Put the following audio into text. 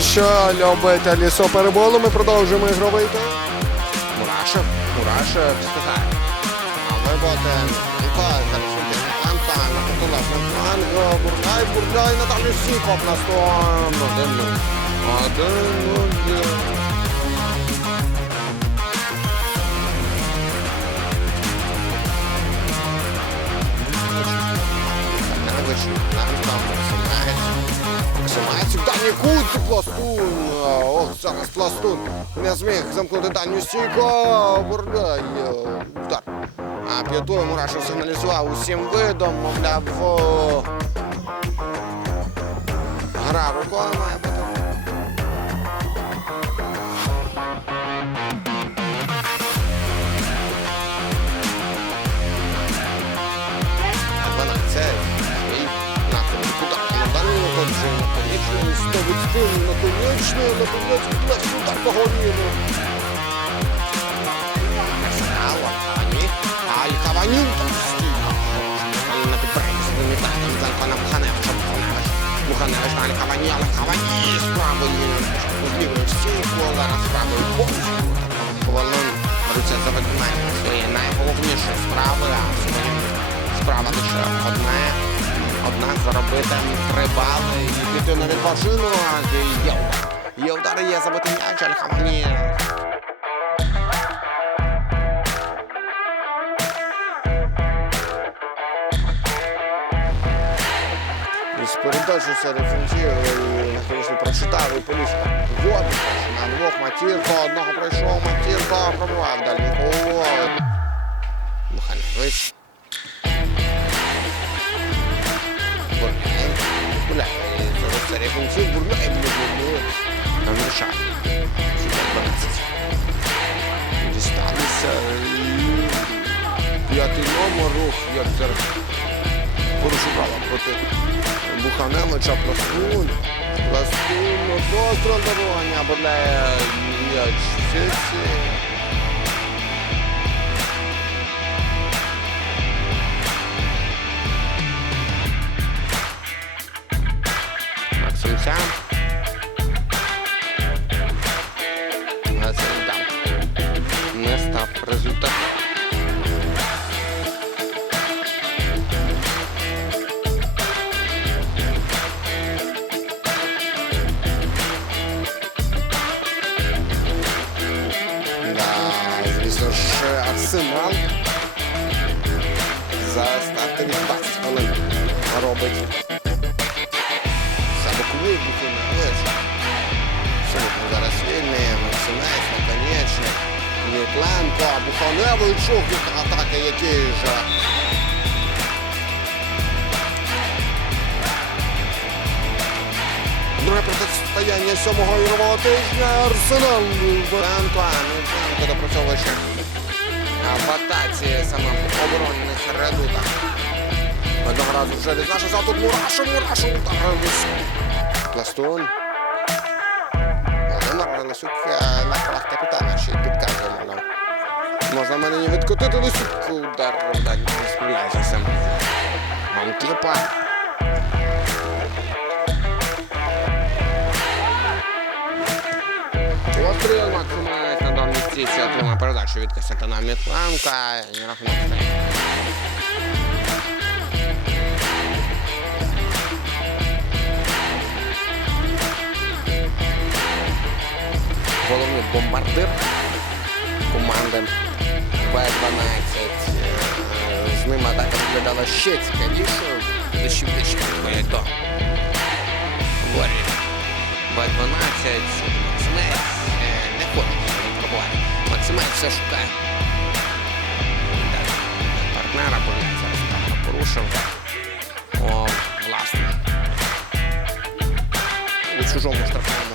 що любителі суперболу. Ми продовжуємо ігровий тайм. Мурашев, Мурашев встигає. А виботи Антон, Тарасюк, Антон, Абдулла, Франко, Бурдай, Бурдай, Наталю Сікоп на стон. Один нуль. Один нуль. Навичі, Антон, Максимець. Максимець в кут, пластун. Ох, зараз пластун. Не зміг замкнути дальню стійку. Бурдай. Удар. А п'ятою Мурашев сигналізував усім видом, мовляв, гра рукою має бути. Аль-Хавані. Аль-Хавані. На. Муханевич на Аль-Хавані. Аль-Хавані зараз з правої повністю. Поволон беруться за виконання своєї найголовнішої справа лише одне. Однак заробити три бали і піти на відпочину, а є удар. Є удар, є забитий м'яч, Аль-Хавані. Із передачі серед звісно, прочитав і поліз. Вот, на двох Матірко, одного пройшов, Матірко пробував дальній гол. Муханевич. Бурляй, бурляй. Там мішає. Сюди 12. Дісталися. і П'ятий номер рух, як зараз порушив права проти Буханевича, Пластун. Пластун, постріл добування, Бурляє м'яч Арсенал за стартові 20 хвилин робить. Сабоковий Буханевич. Абсолютно зараз вільний. Максимець, наконечник. Нікленко, Буханевич, ох, яка атака, який же. Друге протистояння сьомого ігрового тижня Арсенал. Франко, ну Франко допрацьовує ще в атаці саме в оборонних редутах. Одного разу вже відзначився, а тут Мурашу, Мурашу, удар. Пластун. Володимир Лисюк е, на правах капітана ще й підказує, мовляв. Можна мене не відкотити Лисюк. Удар вдаль не справляється. Ганкіпа. Постріл Стійці отримав передачу від Костянтина Мітленка. Головний бомбардир команди Б-12. Е, З ним атака виглядала ще цікавішою. Дещо ближче підходять до воріт. Б-12, Максимець е, не хоче пробувати. Максимець все шукає. Так, Партнера Бурляй зараз правда порушив. О, власне. У чужому штрафному.